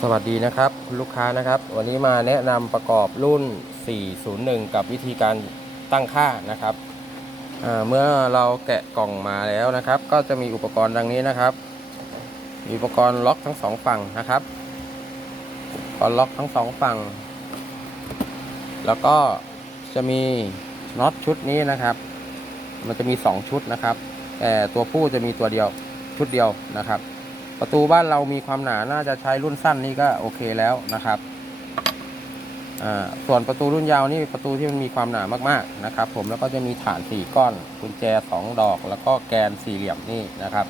สวัสดีนะครับคุณลูกค้านะครับ วันนี้มาแนะนำประกอบรุ่น 401 กับวิธีการตั้งค่านะครับเมื่อเราแกะกล่องมาแล้วนะครับ ก็จะมีอุปกรณ์ดังนี้นะครับ มีอุปกรณ์ล็อกทั้งสองฝั่งนะครับอุปกรณ์ล็อกทั้งสองฝั่ง แล้วก็จะมีน็อตชุดนี้นะครับ มันจะมี 2 ชุดนะครับ แต่ตัวผู้จะมีตัวเดียวชุดเดียวนะครับ ประตูบ้านเรามีความหนาน่าจะใช้รุ่นสั้นนี่ก็โอเคแล้วนะครับอ่าส่วนประตูรุ่นยาวนี่ประตูที่มันมีความหนามากๆนะครับ ผมแล้วก็จะมีฐานสี่ก้อนกุญแจสองดอก แล้วก็แกนสี่เหลี่ยมนี่นะครับ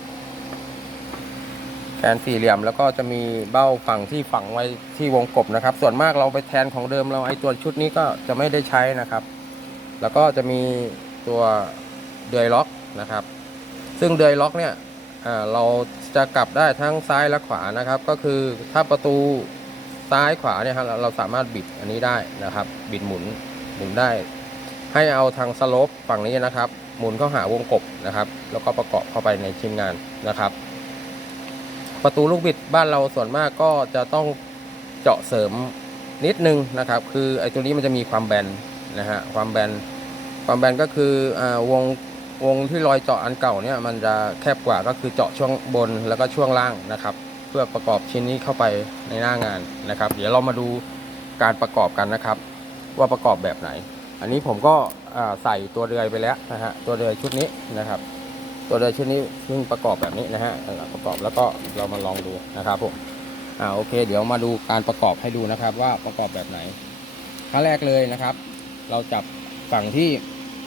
แกนสี่เหลี่ยมแล้วก็จะมีเบ้าฝั่งที่ฝังไว้ที่วงกบนะครับ ส่วนมากเราไปแทนของเดิมเราไอ้ตัวชุดนี้ก็จะไม่ได้ใช้นะครับ แล้วก็จะมีตัวเดือยล็อกนะครับ ซึ่งเดือยล็อกเนี่ย เราจะกลับได้ทั้งซ้ายและขวานะครับ ก็คือถ้าประตูซ้ายขวาเนี่ยครับเราสามารถบิดอันนี้ได้นะครับ บิดหมุนหมุนได้ ให้เอาทางสโลปฝั่งนี้นะครับ หมุนเข้าหาวงกบนะครับ แล้วก็ประกอบเข้าไปในชิ้นงานนะครับ ประตูลูกบิดบ้านเราส่วนมากก็จะต้องเจาะเสริมนิดนึงนะครับ คือไอ้ตัวนี้มันจะมีความแบนนะฮะความแบนความแบนก็คืออวง วงที่รอยเจาะอันเก่าเนี่ยมันจะแคบกว่าก็คือเจาะช่วงบนแล้วก็ช่วงล่างนะครับ เพื่อประกอบชิ้นนี้เข้าไปในหน้างานนะครับ เดี๋ยวเรามาดูการประกอบกันนะครับ ว่าประกอบแบบไหน อันนี้ผมก็ใส่ตัวเรือยไปแล้วนะฮะตัวเรือยชุดนี้นะครับ ตัวเรือยชุดนี้ซึ่งประกอบแบบนี้นะฮะประกอบแล้วก็เรามาลองดูนะครับผมอ่าโอเค เดี๋ยวมาดูการประกอบให้ดูนะครับ ว่าประกอบแบบไหนขั้นแรกเลยนะครับ เราจับฝั่งที่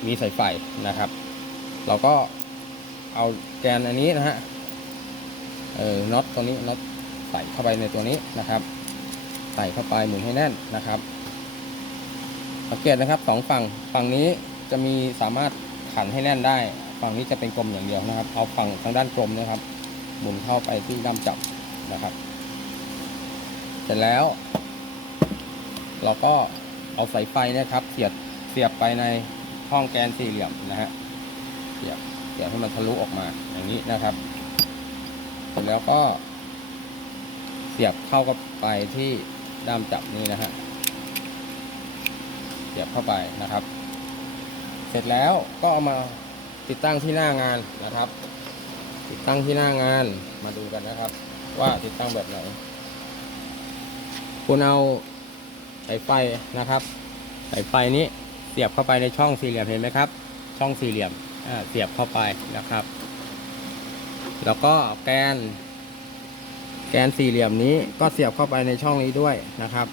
มีสายไฟนะครับ เราก็เอาแกนอันนี้นะฮะเออน็อตตัวนี้น็อตใส่เข้าไปในตัวนี้นะครับ ใส่เข้าไปหมุนให้แน่นนะครับสังเกตนะครับสองฝั่งฝั่งนี้จะมีสามารถขันให้แน่นได้ ฝั่งนี้จะเป็นกลมอย่างเดียวนะครับ เอาฝั่งทางด้านกลมนะครับ หมุนเข้าไปที่ด้ามจับนะครับ เสร็จแล้ว เราก็เอาสายไฟนะครับ เสียบเสียบไปในห้องแกนสี่เหลี่ยมนะฮะ เสียบเสียบให้มันทะลุออกมาอย่างนี้นะครับเสร็จแล้วก็เสียบเข้ากับไปที่ด้ามจับนี้นะฮะเสียบเข้าไปนะครับ เสร็จแล้วก็เอามาติดตั้งที่หน้างานนะครับ ติดตั้งที่หน้างานมาดูกันนะครับ ว่าติดตั้งแบบไหนคุณเอาสายไฟนะครับสายไฟนี้เสียบเข้าไปในช่องสี่เหลี่ยมเห็นไหมครับ ช่องสี่เหลี่ยม เสียบเข้าไปนะครับ แล้วก็แกน แกนสี่เหลี่ยมนี้ก็เสียบเข้าไปในช่องนี้ด้วยนะครับ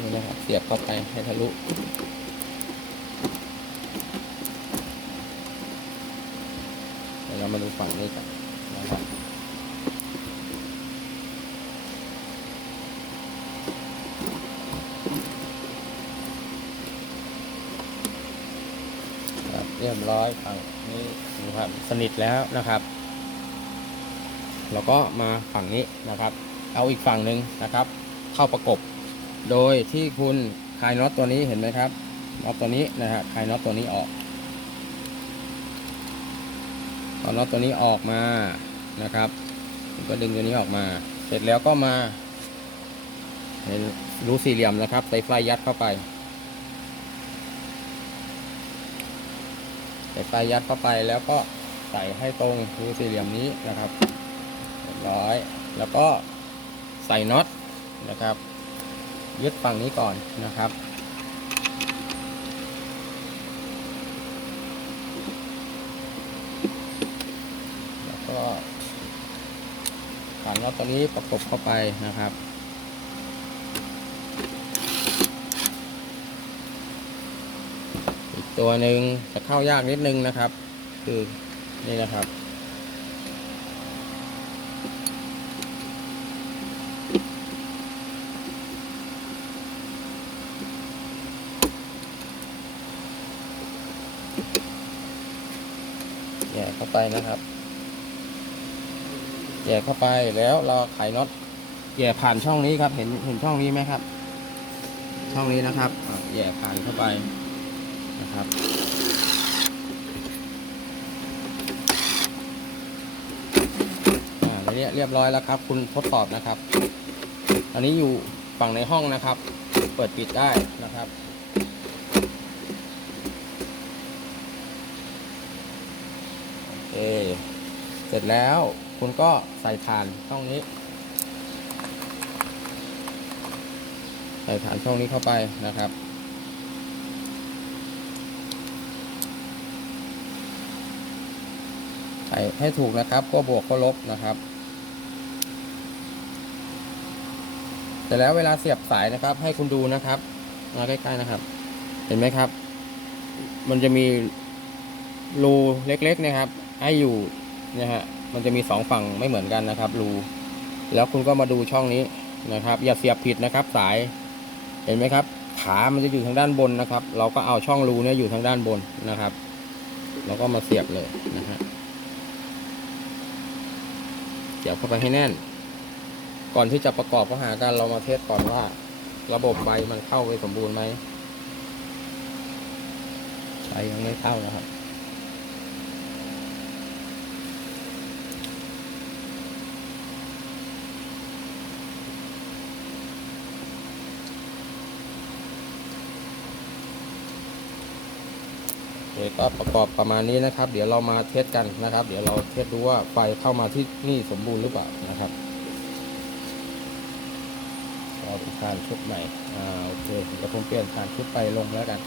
นี่นะครับเสียบเข้าไปให้ทะลุเดี๋ยวเรามาดูฝั่งนี้กันนะครับ ครับเรียบร้อยฝั่งนี้นะครับสนิทแล้วนะครับ เราก็มาฝั่งนี้นะครับ เอาอีกฝั่งหนึ่งนะครับ เข้าประกบ โดยที่คุณคลายน็อตตัวนี้เห็นไหมครับน็อตตัวนี้นะฮะคลายน็อตตัวนี้ออกเอาน็อตตัวนี้ออกมานะครับก็ดึงตัวนี้ออกมา เสร็จแล้วก็มาเห็นรูสี่เหลี่ยมนะครับใส่ไฟยัดเข้าไป ใส่ไฟยัดเข้าไปแล้วก็ใส่ให้ตรงรูสี่เหลี่ยมนี้นะครับเรียบร้อย แล้วก็ใส่น็อตนะครับ ยึดฝั่งนี้ก่อนนะครับแล้วก็ผ่านน็อตตัวนี้ประกบเข้าไปนะครับ อีก ตัวหนึ่งจะเข้ายากนิดนึงนะครับ คือนี่นะครับ แย่เข้าไปนะครับ แย่เข้าไปแล้วเราไขน็อตแย่ผ่านช่องนี้ครับ เห็นเห็นช่องนี้ไหมครับ ช่องนี้นะครับแย่ผ่านเข้าไป นะครับเรียเรียบร้อยแล้วครับ คุณทดสอบนะครับ อันนี้อยู่ฝั่งในห้องนะครับ เปิดปิดได้นะครับเอเเสร็จแล้วคุณก็ใส่ฐานช่องนี้ ใส่ฐานช่องนี้เข้าไปนะครับ ใส่ให้ถูกนะครับ ก็บวกก็ลบนะครับเสร็จแล้วเวลาเสียบสายนะครับ ให้คุณดูนะครับมาใกล้ๆนะครับ เห็นไหมครับ มันจะมีรูเล็กๆนะครับ ให้อยู่นะฮะมันจะมีสองฝั่งไม่เหมือนกันนะครับรูแล้วคุณก็มาดูช่องนี้นะครับ อย่าเสียบผิดนะครับ สายเห็นไหมครับ ขามันจะอยู่ทางด้านบนนะครับ เราก็เอาช่องรูเนี้ยอยู่ทางด้านบนนะครับเราก็มาเสียบเลยนะฮะเสียบเข้าไปให้แน่น ก่อนที่จะประกอบเข้าหากันเรามาเทสก่อนว่า ระบบไฟมันเข้าไปสมบูรณ์ไหมใช้ยังไม่เข้านะครับ โอเคก็ประกอบประมาณนี้นะครับ เดี๋ยวเรามาเทสกันนะครับ เดี๋ยวเราเทสดูว่าไฟเข้ามาที่นี่สมบูรณ์หรือเปล่านะครับเราเป็นทานชุดใหม่อ่าโอเคเดี๋ยวผมเปลี่ยนทานชุดไปลงแล้วกัน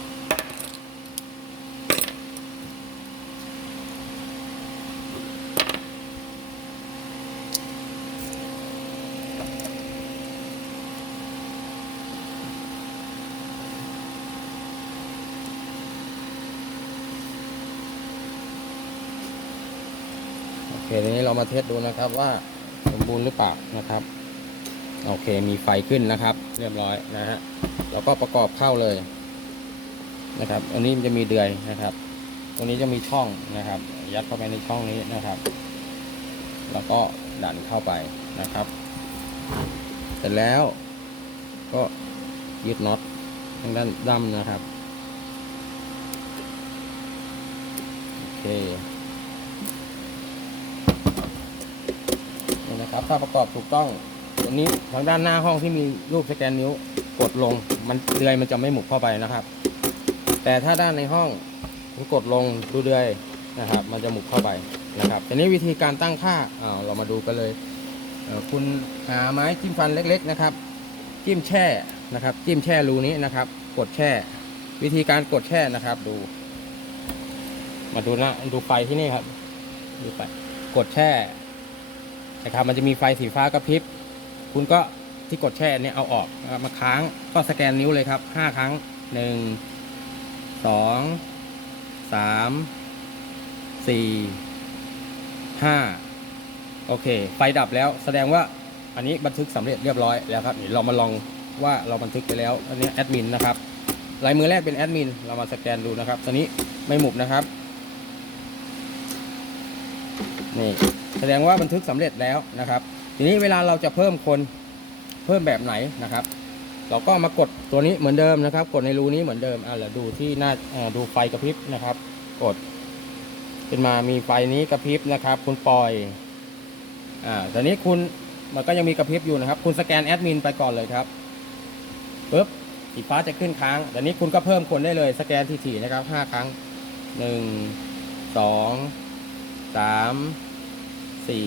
ทีนี้เรามาเทสดูนะครับว่าสมบูรณ์หรือเปล่านะครับ โอเคมีไฟขึ้นนะครับ เรียบร้อยนะฮะเราก็ประกอบเข้าเลยนะครับ อันนี้มันจะมีเดือยนะครับ ตรงนี้จะมีช่องนะครับ ยัดเข้าไปในช่องนี้นะครับ แล้วก็ดันเข้าไปนะครับ เสร็จแล้วก็ยึดน็อตทางด้านด้ำนะครับ โอเค นี่นะ ครับถ้าประกอบถูกต้องตัวนี้ทางด้านหน้าห้องที่มีรูปสแกนนิ้วกดลง มันเดือยมันจะไม่หมุกเข้าไปนะครับ แต่ถ้าด้านในห้องคุณกดลงดูเดือยนะครับ มันจะหมุกเข้าไปนะครับทีนี้วิธีการตั้งค่าอ้าเรามาดูกันเลยเคุณหาไม้จิ้มฟันเล็ก ๆ นะครับ จิ้มแช่นะครับ จิ้มแช่รูนี้นะครับ กดแช่ วิธีการกดแช่นะครับ ดู มาดูนะดูไฟที่นี่ครับ ดูไฟกดแช่ นะครับมันจะมีไฟสีฟ้ากระพริบคุณก็ที่กดแช่เนี่ยเอาออกมาค้างก็สแกนนิ้วเลยครับห้าครั้งหนึ่งสองสามสี่ห้าโอเค ไฟดับแล้วแสดงว่าอันนี้บันทึกสำเร็จเรียบร้อยแล้วครับเรามาลองว่าเราบันทึกไปแล้ว อันนี้แอดมินนะครับลายมือแรกเป็นแอดมินเรามาสแกนดูนะครับตอนนี้ไม่หมุบนะครับนี่ แสดงว่าบันทึกสำเร็จแล้วนะครับ ทีนี้เวลาเราจะเพิ่มคนเพิ่มแบบไหนนะครับ เราก็มากดตัวนี้เหมือนเดิมนะครับ กดในรูนี้เหมือนเดิมอ่าเดี๋ยวดูที่หน้าดูไฟกระพริบนะครับ กดขึ้นมามีไฟนี้กระพริบนะครับ คุณปล่อยอ่าตอนนี้คุณมันก็ยังมีกระพริบอยู่นะครับ คุณสแกนแอดมินไปก่อนเลยครับปึ๊บสีฟ้าจะขึ้นค้างตอนนี้คุณก็เพิ่มคนได้เลยสแกนทีๆนะครับห้าครั้งหนึ่งสองสาม สี่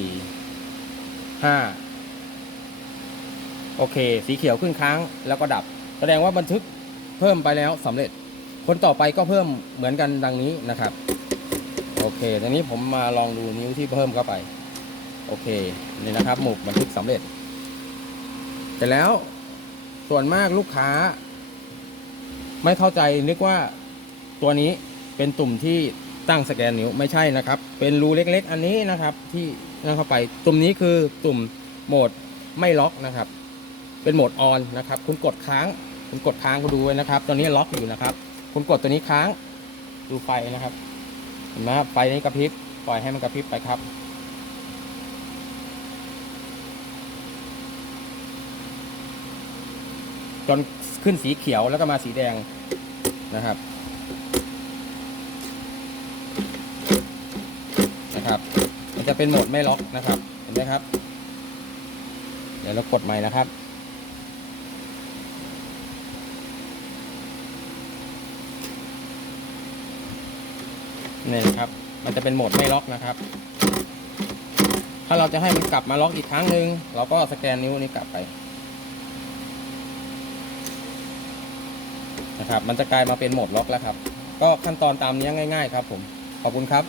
ห้าโอเค สีเขียวขึ้นค้างแล้วก็ดับ แสดงว่าบันทึกเพิ่มไปแล้วสำเร็จ คนต่อไปก็เพิ่มเหมือนกันดังนี้นะครับ โอเคทีนี้ผมมาลองดูนิ้วที่เพิ่มเข้าไป โอเคนี่นะครับ หมุกบันทึกสำเร็จเสร็จแล้วส่วนมากลูกค้า ไม่เข้าใจนึกว่าตัวนี้เป็นตุ่มที่ตั้งสแกนนิ้วไม่ใช่นะครับ เป็นรูเล็กๆ อันนี้นะครับที่ นั่นเข้าไปตุ่มนี้คือตุ่มโหมดไม่ล็อกนะครับ เป็นโหมดออนนะครับ คุณกดค้าง คุณกดค้างคุณดูไว้นะครับ ตอนนี้ล็อกอยู่นะครับ คุณกดตัวนี้ค้าง ดูไฟนะครับ เห็นไหมครับไฟนี้กระพริบ ปล่อยให้มันกระพริบไปครับ จนขึ้นสีเขียวแล้วก็มาสีแดงนะครับ นะครับ มัน จะเป็นโหมดไม่ล็อกนะครับ เห็นไหมครับ เดี๋ยวเรากดใหม่นะครับ นี่ครับ มันจะเป็นโหมดไม่ล็อกนะครับ ถ้าเราจะให้มันกลับมาล็อกอีกครั้งหนึ่งเราก็สแกนนิ้วนี้กลับไปนะครับ มันจะกลายมาเป็นโหมดล็อกแล้วครับ ก็ขั้นตอนตามนี้ง่าย ๆ ครับผม ขอบคุณครับ